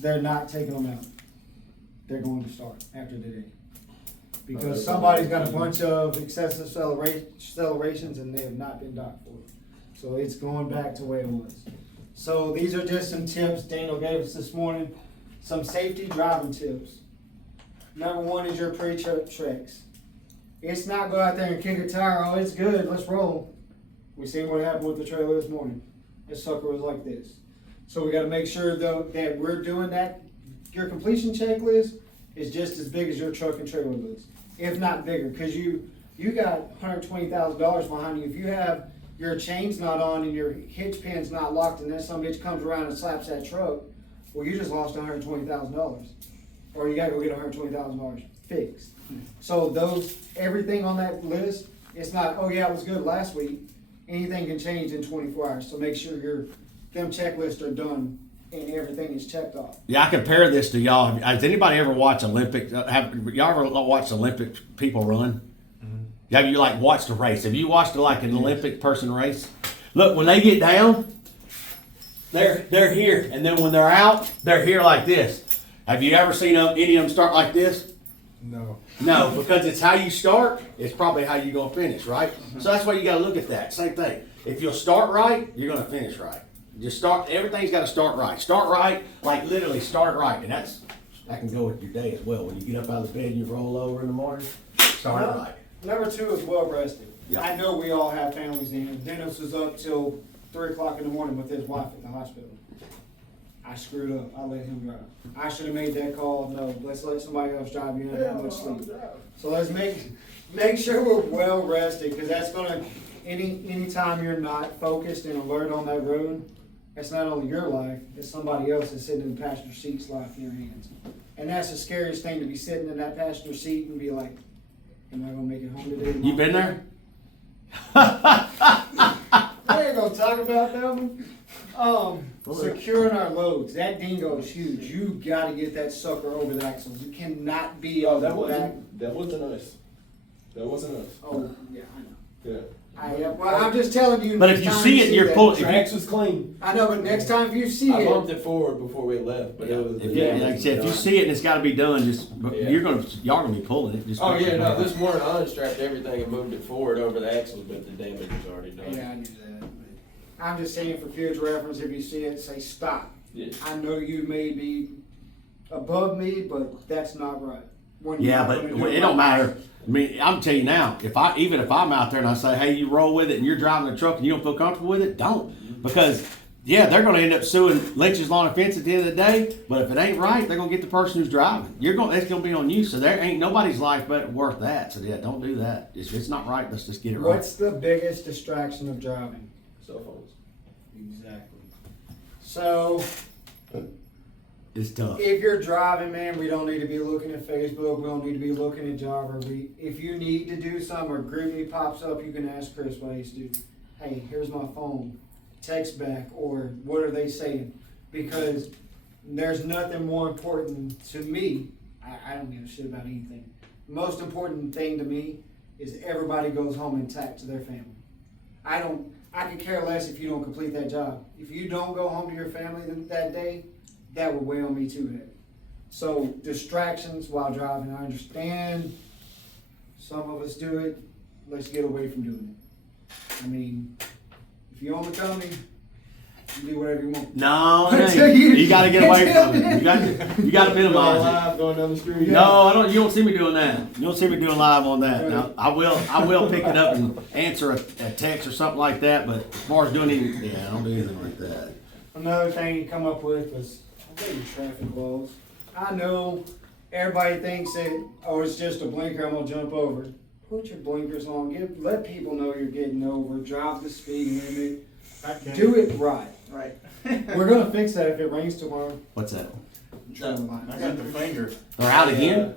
they're not taking them out. They're going to start after today. Because somebody's got a bunch of excessive accelerations and they have not been docked for it. So it's going back to where it was. So these are just some tips Daniel gave us this morning. Some safety driving tips. Number one is your pre-trip checks. It's not go out there and kick a tire. Oh, it's good. Let's roll. We seen what happened with the trailer this morning. This sucker was like this. So we got to make sure though that we're doing that. Your completion checklist is just as big as your truck and trailer list, if not bigger, because you got $120,000 behind you. If you have your chain's not on and your hitch pin's not locked, and then some bitch comes around and slaps that truck, well, you just lost $120,000, or you got to go get $120,000 fixed. So everything on that list, it's not, oh yeah, it was good last week. Anything can change in 24 hours. So make sure them checklists are done and everything is checked off. Yeah, I compare this to y'all. Has anybody ever watched Olympic? Have y'all ever watched Olympic people run? Mm-hmm. Have you like watched a race? Have you watched like an Olympic person race? Look, when they get down, they're here, and then when they're out, they're here like this. Have you ever seen any of them start like this? No. No, because it's how you start, it's probably how you're going to finish, right? Mm-hmm. So that's why you got to look at that. Same thing. If you'll start right, you're going to finish right. Just start, everything's got to start right. Start right, like literally start right. And that can go with your day as well. When you get up out of the bed and you roll over in the morning, start right. Number two is well rested. Yep. I know we all have families in. Dennis was up till 3 o'clock in the morning with his wife at the hospital. I screwed up. I let him drive. I should have made that call. No, let's let somebody else drive. You have that much sleep. So let's make sure we're well rested, because that's gonna anytime you're not focused and alert on that road, it's not only your life, it's somebody else that's sitting in the passenger seat's life in your hands. And that's the scariest thing, to be sitting in that passenger seat and be like, am I gonna make it home today? You been there? I ain't gonna talk about that one. Securing our loads. That dingo is huge. You gotta get that sucker over the axles. You cannot be on the back. That wasn't us. That wasn't us. Oh, yeah, I know. Yeah. Well, I'm just telling you. But if you see it, you're pulling. Tracks was clean. I know, but next time if you see I it. bumped it forward before we left, but it was. Like I said, if you see it and it's got to be done, Yeah. y'all gonna be pulling it. Just Oh yeah, no. This morning I unstrapped everything and moved it forward over the axles, but the damage was already done. Yeah, I knew that. But I'm just saying for future reference, if you see it, say stop. Yeah. I know you may be above me, but that's not right. Yeah, but it don't matter. I mean, I'm telling you now, even if I'm out there and I say, hey, you roll with it and you're driving the truck and you don't feel comfortable with it, don't. Because, yeah, they're going to end up suing Lynch's Lawn and Fence at the end of the day, but if it ain't right, they're going to get the person who's driving. It's going to be on you, so there ain't nobody's life worth that. So, yeah, don't do that. If it's not right, let's just get it right. What's the biggest distraction of driving? Cell phones. Exactly. So, It's tough. if you're driving, man, we don't need to be looking at Facebook. We don't need to be looking at Java. If you need to do something or GroupMe pops up, you can ask Chris what he's doing. Hey, here's my phone. Text back, or what are they saying? Because there's nothing more important to me. I don't give a shit about anything. The most important thing to me is everybody goes home intact to their family. I could care less if you don't complete that job. If you don't go home to your family that day, that would weigh on me too heavy. So distractions while driving, I understand some of us do it. Let's get away from doing it. I mean, if you own the company, you do whatever you want. No, you got to get away from it. You got to minimize it. Live going down the street. No, I don't. You don't see me doing that. You don't see me doing live on that. Now, I will pick it up and answer a text or something like that. But as far as doing anything, I don't do anything like that. Another thing you come up with was your traffic laws. I know everybody thinks that, oh, it's just a blinker, I'm gonna jump over. Put your blinkers on. Let people know you're getting over. Drive the speed limit. Okay. Do it right. Right. We're gonna fix that if it rains tomorrow. What's that? I got the finger. They're out again?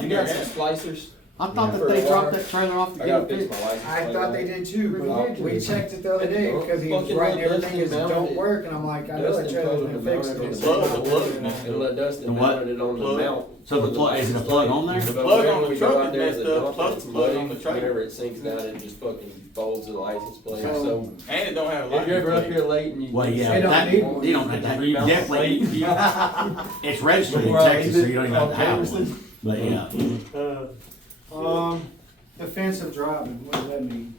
You got some splicers? I thought that For they a dropped while. that trailer off to I get gotta it fix fixed. my license I plate thought on they it. did too, but we checked it the other day because he was Fucking writing let everything as Dustin it don't mount it. work, and I'm like, I know that Dustin trailer's told him been to mount fixed. it on It's the not plug, working. and let Dustin The what? mount it on the Plug. mount. So the plug, is it a plug on there? The Plug on the we truck go is out there, messed the up, dump, plus it's the plug on muddy. the trailer. Whenever it sinks down, it just fucking folds the license plate, so. And it don't have a If you're ever up license here plate. late and you. Well, yeah, They don't that, need one. you don't have that, you definitely, it's registered in Well, Texas, so you don't even have to have one. But yeah. Defensive driving, what does that mean?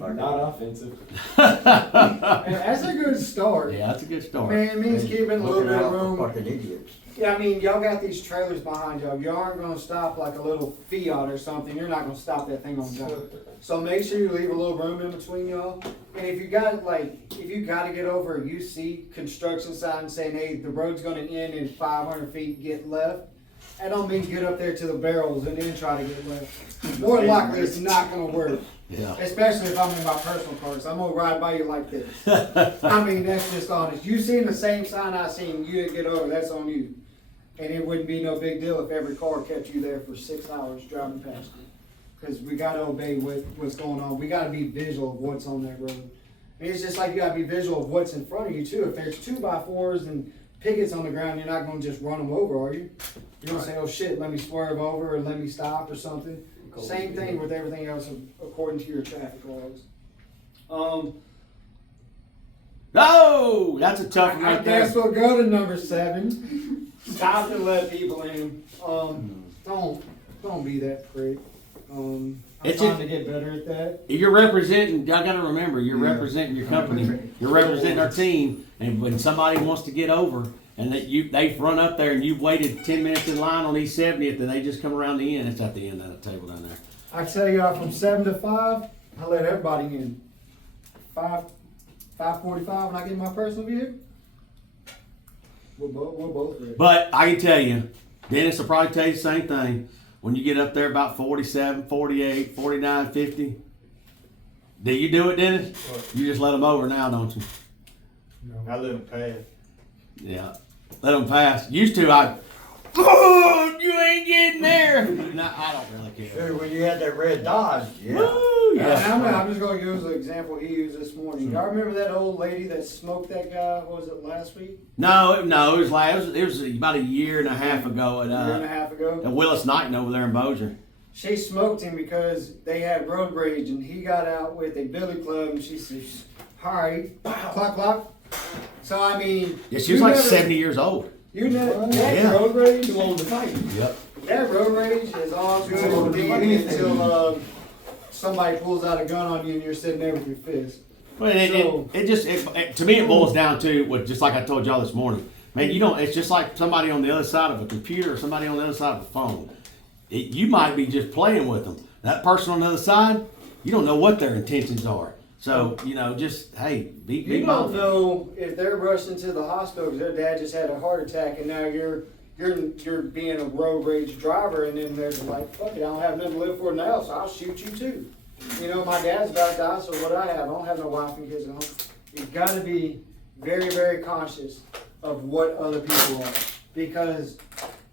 Not offensive. Man, that's a good start. Yeah, that's a good start. Man, it means keeping a little Looking bit of out for room. fucking idiots. Yeah, I mean, y'all got these trailers behind y'all. You aren't gonna stop like a little Fiat or something. You're not gonna stop that thing on job. So make sure you leave a little room in between y'all. And if you got if you gotta get over a UC construction sign saying, hey, the road's gonna end in 500 feet, get left. That don't mean get up there to the barrels and then try to get left. More than likely, it's not gonna work. Yeah. Especially if I'm in my personal cars. I'm gonna ride by you like this. I mean, that's just honest. You seen the same sign I seen, you didn't get over, that's on you. And it wouldn't be no big deal if every car kept you there for 6 hours driving past you. Because we gotta obey what's going on. We gotta be visual of what's on that road. And it's just like you gotta be visual of what's in front of you too. If there's 2x4s and pickets on the ground, you're not gonna just run them over, are you? You're gonna say, oh shit, let me swerve over or let me stop or something. Same thing with everything else according to your traffic laws. Oh, that's a tough one I right there. guess we'll go to number 7. Stop and let people in. Don't be that prick. I'm It's trying a- to get better at that. You're representing, y'all gotta remember, you're representing your company, you're representing our team, and when somebody wants to get over, and that they've run up there and you've waited 10 minutes in line on East 70th, and they just come around the end, it's at the end of the table down there. I tell y'all from 7 to 5, I let everybody in. 5:45 when I get my personal vehicle. We're both ready. But I can tell you, Dennis will probably tell you the same thing, when you get up there about 47, 48, 49, 50, do you do it, Dennis? You just let them over now, don't you? I let them pass. Yeah. Let them pass. Used to, oh, you ain't getting there. No, I don't really care. Dude, when you had that red Dodge, yeah. Woo, Yeah, yeah. I'm just going to use the example he used this morning. Y'all remember that old lady that smoked that guy? What was it, last week? No, it was like it was about a year and a half ago A year and a at half ago? Willis Knighton over there in Bossier. She smoked him because they had road rage and he got out with a billy club and she says, all right, clock, clock. So, I mean. Yeah, she was you like never- 70 years old. You know, that Yeah. road rage, Too old to fight. Yep. that road rage is all good until somebody pulls out a gun on you and you're sitting there with your fist. Well, to me, it boils down to what, just like I told y'all this morning. Man, it's just like somebody on the other side of a computer or somebody on the other side of a phone. You might be just playing with them. That person on the other side, you don't know what their intentions are. So, just, hey, be You don't mindful. know if they're rushing to the hospital because their dad just had a heart attack and now you're being a road rage driver and then they're just like, fuck it, I don't have nothing to live for now, so I'll shoot you too. My dad's about to die, so what I don't have no wife and kids at home. You've got to be very, very conscious of what other people are. Because,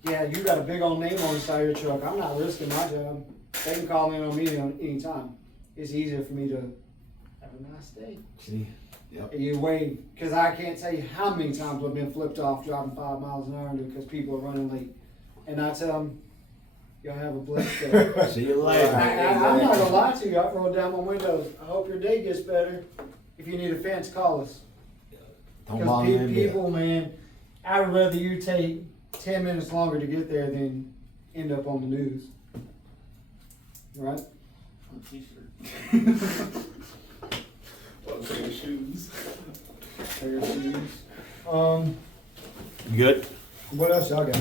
yeah, you got a big old name on the side of your truck. I'm not risking my job. They can call in on me on any time. It's easier for me to have a nice day. See? Yep. You wave, because I can't tell you how many times I've been flipped off driving 5 miles an hour because people are running late. And I tell them, y'all have a blessed day. See you later. I'm not going to lie to you. I've rolled down my windows. I hope your day gets better. If you need a fence, call us. Don't bother me. Because people, man, I would rather you take 10 minutes longer to get there than end up on the news. Right? T-shirt. Pair of shoes. Pair of shoes. You good? What else y'all got?